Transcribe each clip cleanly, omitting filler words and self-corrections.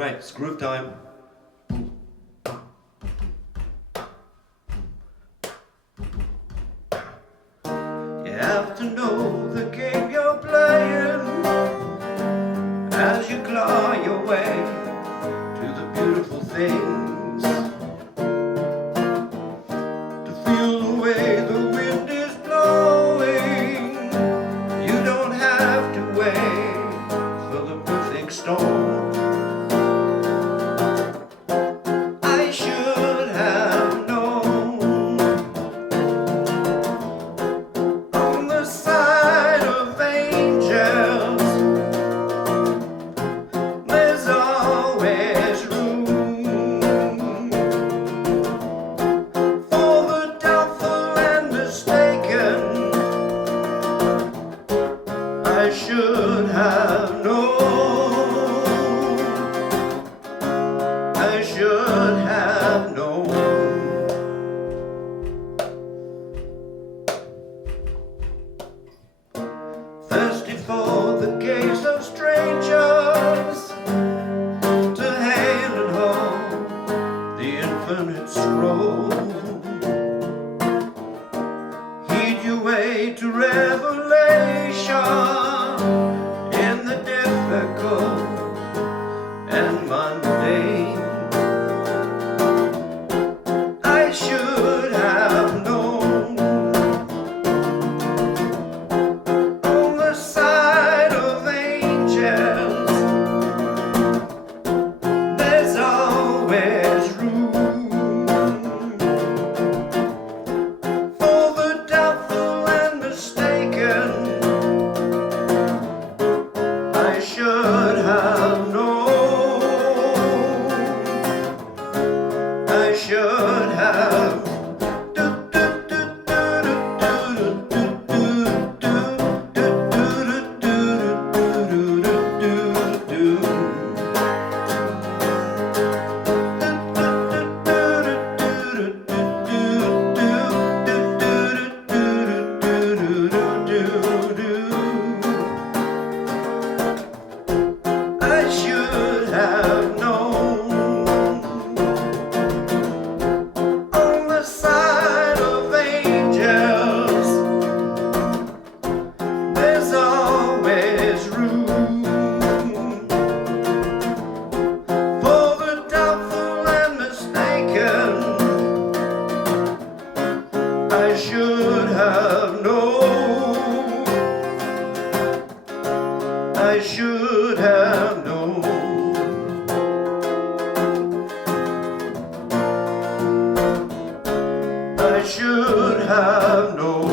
Alright, it's groove time. You have to know the game you're playing as you claw your way to the beautiful things. To feel the way the wind is blowing. You don't have to wait for the perfect storm. I should have known. On the side of angels, there's always room for the doubtful and mistaken. I should have known. I should have known. Thirsty for the gaze of strangers, to hail and hold the infinite scroll. Heed your way to revelation in the difficult and mundane. I should have known. On the side of angels, there's always room for the doubtful and mistaken. I should have known. I should have. I should have known. On the side of angels, there's always room for the doubtful and mistaken. I should have known. I should have known. I should have known.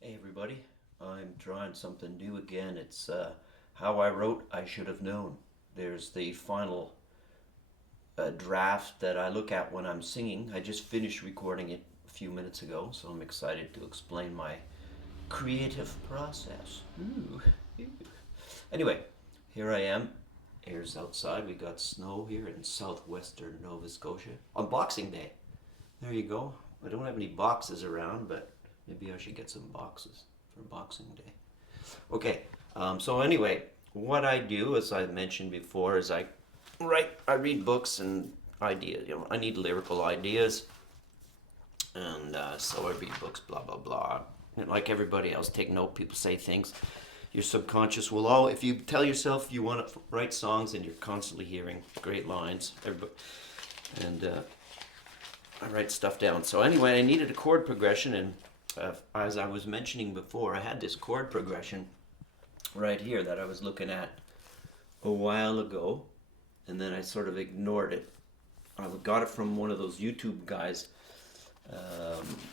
Hey everybody, I'm trying something new again. It's how I wrote I Should Have Known. There's the final draft that I look at when I'm singing. I just finished recording it a few minutes ago, so I'm excited to explain my creative process. Ooh. Anyway, here I am. Here's outside. We got snow here in southwestern Nova Scotia on Boxing Day. There you go. I don't have any boxes around, but maybe I should get some boxes for Boxing Day. Okay, so anyway, what I do, as I mentioned before, is I read books and ideas. You know, I need lyrical ideas, and so I read books, blah blah blah. And like everybody else, take note. People say things. Your subconscious will all. If you tell yourself you want to write songs, and you're constantly hearing great lines, everybody, and I write stuff down. So anyway, I needed a chord progression, and as I was mentioning before, I had this chord progression right here that I was looking at a while ago, and then I sort of ignored it. I got it from one of those YouTube guys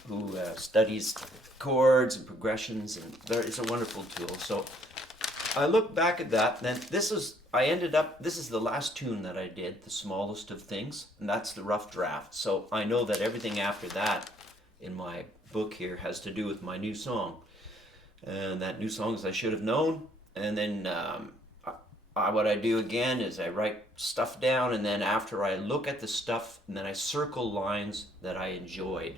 who studies chords and progressions, and it's a wonderful tool. So I look back at that, then this is the last tune that I did, the smallest of things, and that's the rough draft. So I know that everything after that in my book here has to do with my new song. And that new song is I Should Have Known, And then what I do again is I write stuff down, and then after I look at the stuff, and then I circle lines that I enjoyed.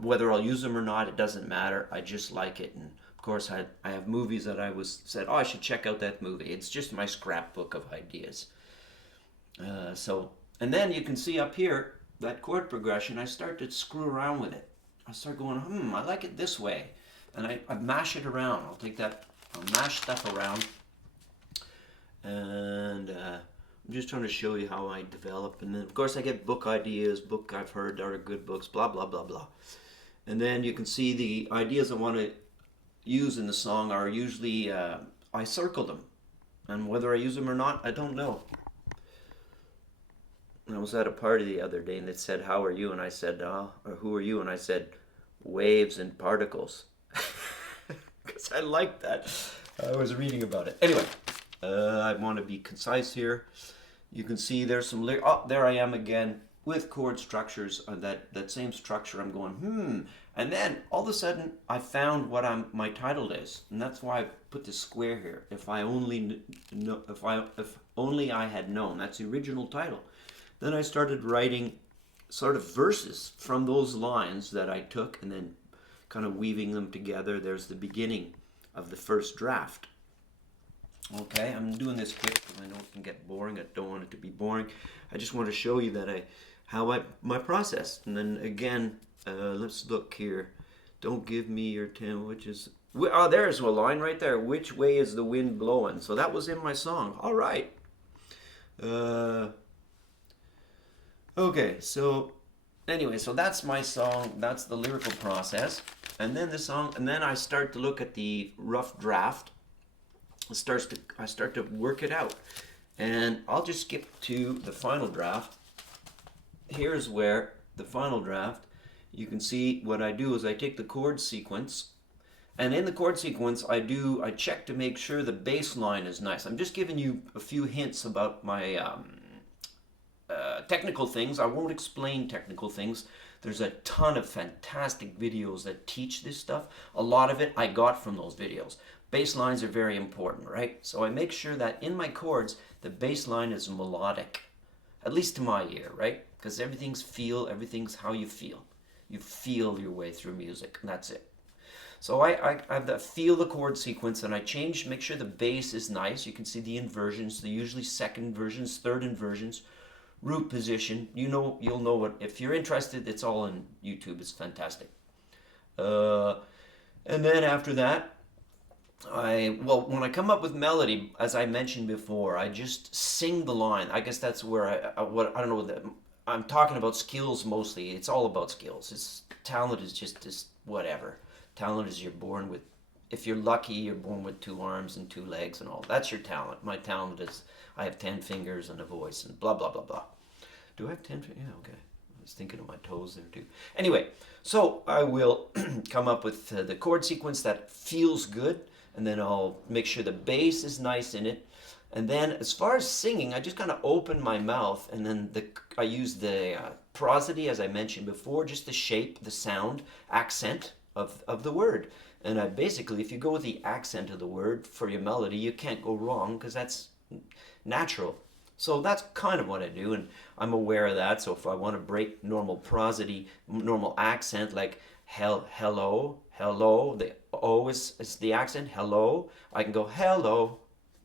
Whether I'll use them or not, it doesn't matter. I just like it. And of course, I have movies that I said, oh, I should check out that movie. It's just my scrapbook of ideas. And then you can see up here, that chord progression, I start to screw around with it. I start going, I like it this way. And I mash it around. I'll mash stuff around. And I'm just trying to show you how I develop. And then, of course, I get book ideas, book I've heard are good books, blah, blah, blah, blah. And then you can see the ideas I want to use in the song are usually, I circle them. And whether I use them or not, I don't know. I was at a party the other day and it said, how are you? And I said, or who are you? And I said, waves and particles. Because I like that. I was reading about it. Anyway, I want to be concise here. You can see there's some there I am again with chord structures. That same structure. I'm going, And then all of a sudden I found what my title is. And that's why I put this square here. If only I had known. That's the original title. Then I started writing sort of verses from those lines that I took and then kind of weaving them together. There's the beginning of the first draft. Okay, I'm doing this quick because I know it can get boring. I don't want it to be boring. I just want to show you that my process. And then again, let's look here. Don't give me your sandwiches. Oh, there's a line right there. Which way is the wind blowing? So that was in my song. All right. Okay, so anyway, so that's my song. That's the lyrical process. And then the song, and then I start to look at the rough draft. I start to work it out. And I'll just skip to the final draft. Here's where the final draft, you can see what I do is I take the chord sequence, and in the chord sequence I check to make sure the bass line is nice. I'm just giving you a few hints about my technical things. I won't explain technical things. There's a ton of fantastic videos that teach this stuff. A lot of it I got from those videos. Bass lines are very important, right? So I make sure that in my chords, the bass line is melodic, at least to my ear, right? Because everything's how you feel. You feel your way through music, and that's it. So I feel the chord sequence, and I make sure the bass is nice. You can see the inversions, the usually second inversions, third inversions, root position. You'll know what, if you're interested, it's all on YouTube. It's fantastic. And then after that, when I come up with melody, as I mentioned before, I just sing the line. I guess that's where I don't know, I'm talking about skills mostly. It's all about skills. Talent is just whatever. Talent is you're born with. If you're lucky, you're born with 2 arms and 2 legs and all. That's your talent. My talent is I have 10 fingers and a voice and blah, blah, blah, blah. Do I have 10 fingers? Yeah, okay. I was thinking of my toes there too. Anyway, so I will come up with the chord sequence that feels good, and then I'll make sure the bass is nice in it. And then as far as singing, I just kind of open my mouth, and then I use the prosody, as I mentioned before, just the shape, the sound, accent of the word. And I basically, if you go with the accent of the word for your melody, you can't go wrong because that's natural. So that's kind of what I do, and I'm aware of that. So if I want to break normal prosody, normal accent, like hello, the O is the accent, hello, I can go hello.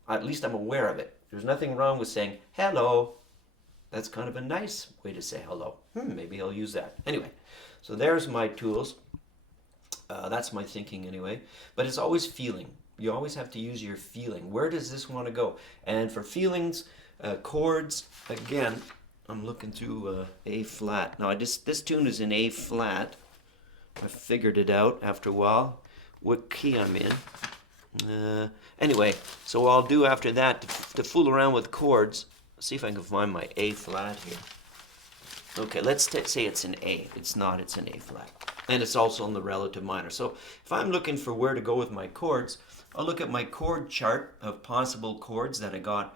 At least I'm aware of it. There's nothing wrong with saying hello. That's kind of a nice way to say hello. Maybe I'll use that. Anyway, so there's my tools. That's my thinking anyway. But it's always feeling. You always have to use your feeling. Where does this want to go? And for feelings, chords, again, I'm looking through A flat. Now this tune is in A flat. I figured it out after a while, what key I'm in. Anyway, so what I'll do after that to fool around with chords, see if I can find my A flat here. Okay, let's say it's an A. It's not, it's an A flat. And it's also in the relative minor. So if I'm looking for where to go with my chords, I'll look at my chord chart of possible chords that I got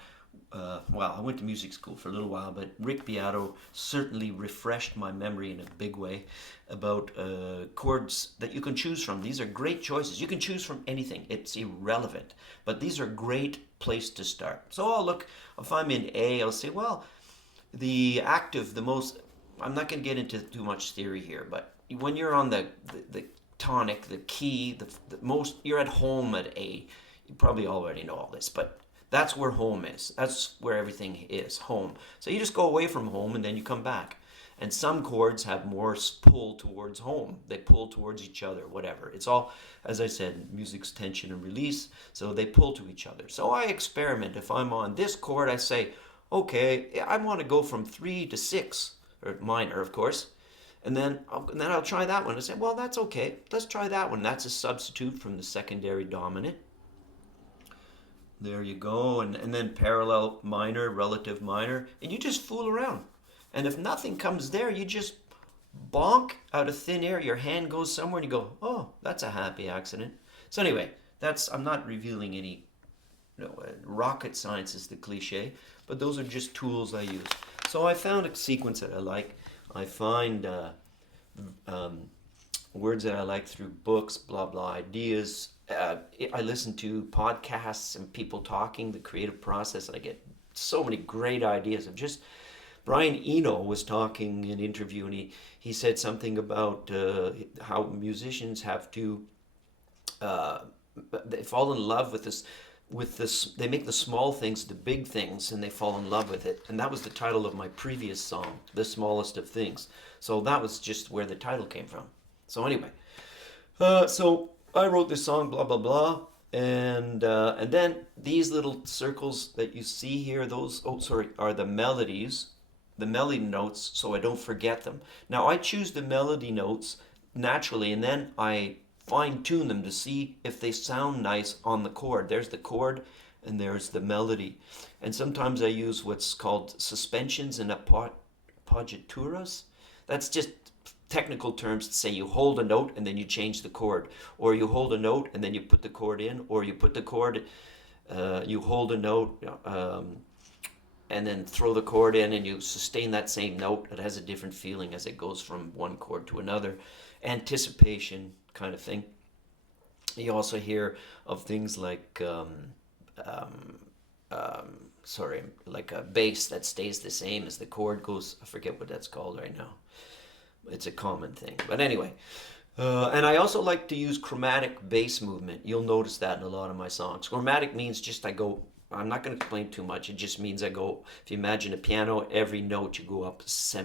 well, I went to music school for a little while, but Rick Beato certainly refreshed my memory in a big way about chords that you can choose from. These are great choices. You can choose from anything. It's irrelevant, but these are great place to start. So I'll look, if I'm in A, I'll say, well, the active, the most, I'm not going to get into too much theory here, but when you're on the tonic, the key, the most, you're at home at A. You probably already know all this, but that's where home is. That's where everything is, home. So you just go away from home and then you come back. And some chords have more pull towards home. They pull towards each other, whatever. It's all, as I said, music's tension and release, so they pull to each other. So I experiment. If I'm on this chord, I say, okay, I want to go from 3 to 6, or minor, of course. And then I'll try that one. I say, well, that's okay. Let's try that one. That's a substitute from the secondary dominant. There you go. And then parallel minor, relative minor. And you just fool around. And if nothing comes there, you just bonk out of thin air. Your hand goes somewhere and you go, oh, that's a happy accident. So anyway, I'm not revealing any rocket science is the cliche, but those are just tools I use. So I found a sequence that I like. I find words that I like through books, blah, blah, ideas. I listen to podcasts and people talking, the creative process, and I get so many great ideas of just... Brian Eno was talking in an interview, and he said something about how musicians have to they fall in love with this. They make the small things the big things, and they fall in love with it. And that was the title of my previous song, "The Smallest of Things." So that was just where the title came from. So anyway, so I wrote this song, blah blah blah. And then these little circles that you see here, those are the melodies, the melody notes, so I don't forget them. Now I choose the melody notes naturally, and then I fine tune them to see if they sound nice on the chord. There's the chord, and there's the melody. And sometimes I use what's called suspensions and appoggiaturas. That's just technical terms to say you hold a note and then you change the chord, or you hold a note and then you put the chord in, or you put the chord, you hold a note and then throw the chord in and you sustain that same note. It has a different feeling as it goes from one chord to another. Anticipation kind of thing. You also hear of things like like a bass that stays the same as the chord goes. I forget what that's called right now. It's a common thing. But anyway, and I also like to use chromatic bass movement. You'll notice that in a lot of my songs. Chromatic means just I'm not going to explain too much. It just means I go, if you imagine a piano, every note you go up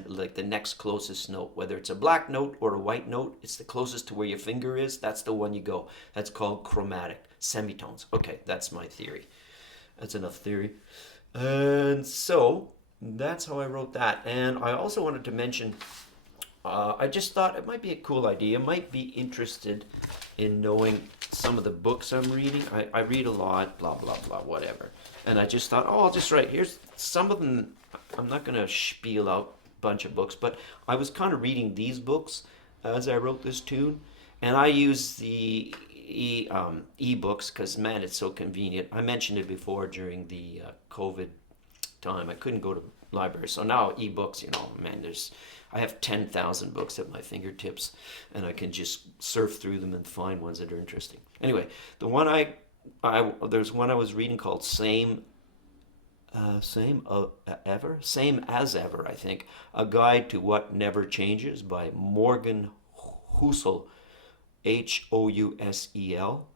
like the next closest note. Whether it's a black note or a white note, it's the closest to where your finger is. That's the one you go. That's called chromatic. Semitones. Okay, that's my theory. That's enough theory. And so that's how I wrote that. And I also wanted to mention, I just thought it might be a cool idea. Might be interested in knowing some of the books I'm reading. I read a lot, blah, blah, blah, whatever. And I just thought, I'll just write. Here's some of them. I'm not going to spiel out a bunch of books, but I was kind of reading these books as I wrote this tune. And I use the e-books because, man, it's so convenient. I mentioned it before during the COVID time. I couldn't go to libraries. So now e-books, man, I have 10,000 books at my fingertips, and I can just surf through them and find ones that are interesting. Anyway, the one there's one I was reading called Same as Ever, I think. A Guide to What Never Changes by Morgan Housel,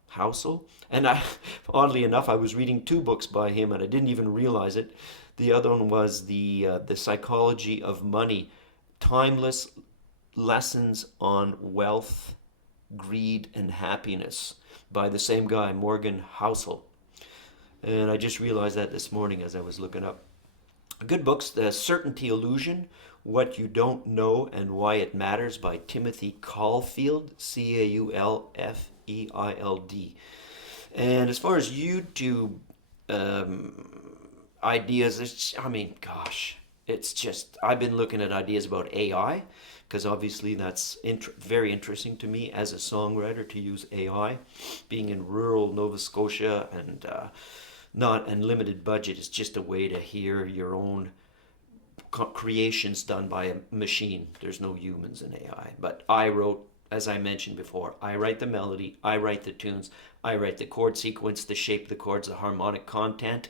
Housel. And oddly enough, I was reading 2 books by him, and I didn't even realize it. The other one was the Psychology of Money, Timeless Lessons on Wealth, Greed, and Happiness by the same guy, Morgan Housel. And I just realized that this morning as I was looking up. Good books, The Certainty Illusion, What You Don't Know and Why It Matters by Timothy Caulfield, Caulfield. And as far as YouTube ideas, it's just, I've been looking at ideas about AI, because obviously that's very interesting to me as a songwriter to use AI, being in rural Nova Scotia and not unlimited budget. It's just a way to hear your own creations done by a machine. There's no humans in AI. But I wrote, as I mentioned before, I write the melody, I write the tunes, I write the chord sequence, the shape of the chords, the harmonic content.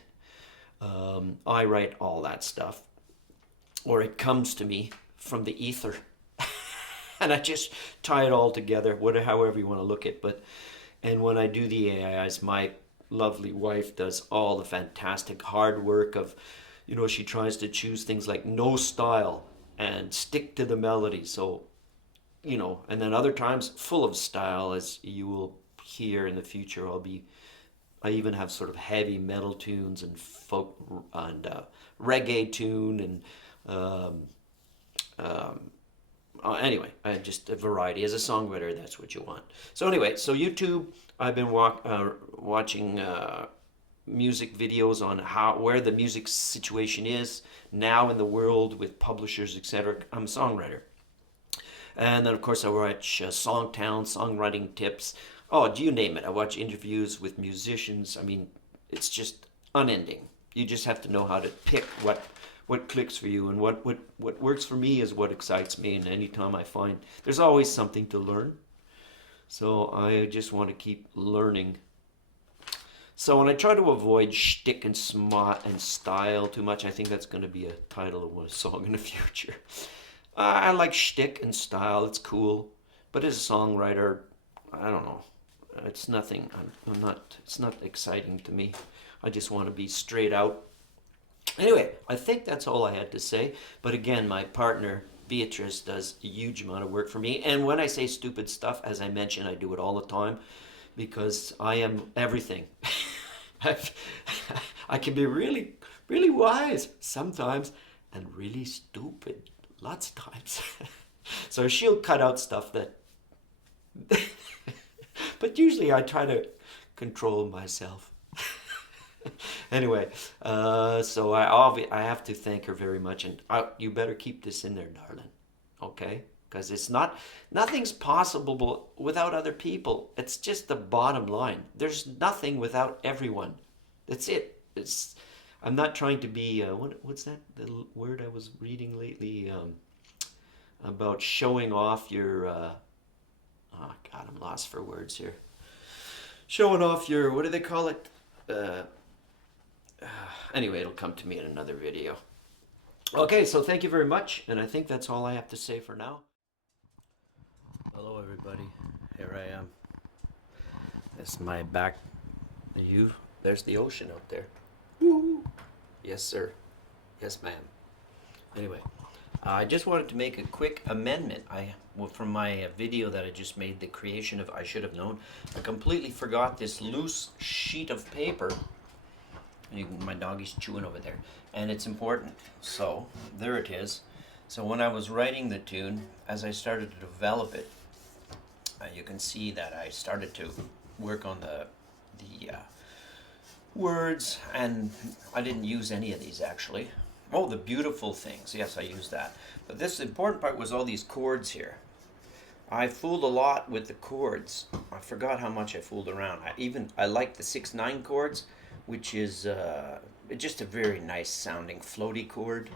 I write all that stuff. Or it comes to me from the ether. And I just tie it all together, whatever, however you want to look at it. And when I do the AIs, my lovely wife does all the fantastic hard work of, she tries to choose things like no style and stick to the melody. So, and then other times full of style, as you will hear in the future. I even have sort of heavy metal tunes and folk and reggae tune and anyway, just a variety. As a songwriter, that's what you want. So anyway, so YouTube, I've been watching music videos on where the music situation is now in the world with publishers, etc. I'm a songwriter. And then, of course, I watch Songtown, songwriting tips. Oh, do you name it? I watch interviews with musicians. I mean, it's just unending. You just have to know how to pick what clicks for you, and what works for me is what excites me. And anytime I find there's always something to learn, so I just want to keep learning. So when I try to avoid shtick and smut and style too much, I think that's going to be a title of a song in the future. I like shtick and style; it's cool, but as a songwriter, I don't know. It's nothing. I'm not. It's not exciting to me. I just want to be straight out. Anyway, I think that's all I had to say. But again, my partner, Beatrice, does a huge amount of work for me. And when I say stupid stuff, as I mentioned, I do it all the time because I am everything. I can be really, really wise sometimes and really stupid lots of times. So she'll cut out stuff that... But usually I try to control myself. Anyway, so I have to thank her very much, and you better keep this in there, darling, okay? Because nothing's possible without other people. It's just the bottom line. There's nothing without everyone. That's it. I'm not trying to be, what's that, the word I was reading lately, about showing off your, oh God, I'm lost for words here. Showing off your, what do they call it? Anyway, it'll come to me in another video. Okay, so thank you very much, and I think that's all I have to say for now. Hello, everybody. Here I am. That's my back view. There's the ocean out there. Woo! Yes, sir. Yes, ma'am. Anyway, I just wanted to make a quick amendment. From my video that I just made, the creation of I Should Have Known, I completely forgot this loose sheet of paper. My doggy's chewing over there, and it's important. So there it is. So when I was writing the tune, as I started to develop it, you can see that I started to work on the words, and I didn't use any of these actually. Oh, the beautiful things. Yes, I used that. But this important part was all these chords here. I fooled a lot with the chords. I forgot how much I fooled around. I like the 6/9 chords, which is just a very nice sounding floaty chord.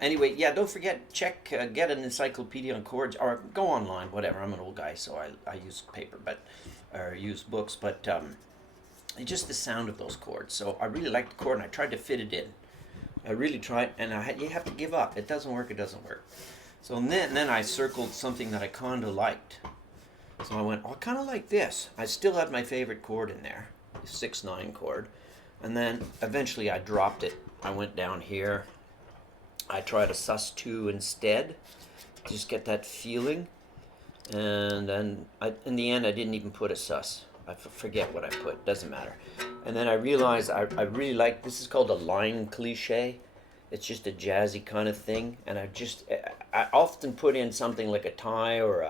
Anyway, yeah, don't forget, get an encyclopedia on chords, or go online, whatever. I'm an old guy, so I use paper, or use books, but just the sound of those chords. So I really liked the chord, and I tried to fit it in. I really tried, and you have to give up. It doesn't work, it doesn't work. So then I circled something that I kind of liked. So I went, I kind of like this. I still had my favorite chord in there, the 6/9 chord. And then eventually I dropped it. I went down here. I tried a sus2 instead, just get that feeling. And then in the end, I didn't even put a sus. I forget what I put, doesn't matter. And then I realized I really like, this is called a line cliche. It's just a jazzy kind of thing. And I often put in something like a tie or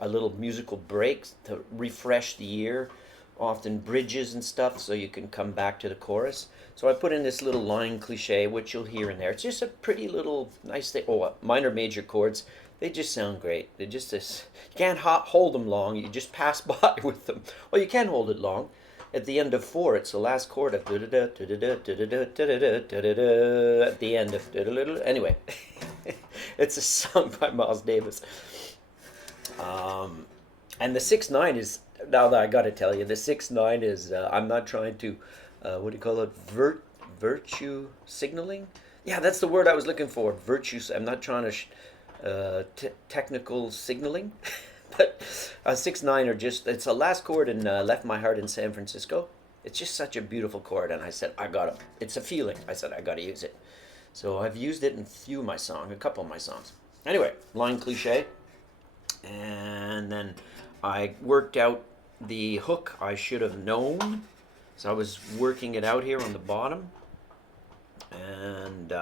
a little musical break to refresh the ear. Often bridges and stuff, so you can come back to the chorus. So I put in this little line cliche, which you'll hear in there. It's just a pretty little nice thing. Oh, minor major chords, they just sound great. You can't hold them long, you just pass by with them. Well, you can hold it long, at the end of 4, it's the last chord of at the end of anyway. It's a song by Miles Davis. And the 6/9 is, now that I got to tell you, the 6/9 is, I'm not trying to, what do you call it, virtue signaling? Yeah, that's the word I was looking for, virtue. I'm not trying to, technical signaling, but 6/9 are just, it's the last chord in Left My Heart in San Francisco. It's just such a beautiful chord, and I said, it's a feeling. I said, I got to use it. So I've used it in a couple of my songs. Anyway, line cliche. And then I worked out the hook I should have known. So I was working it out here on the bottom. And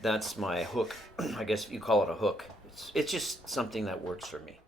that's my hook. I guess you call it a hook. It's just something that works for me.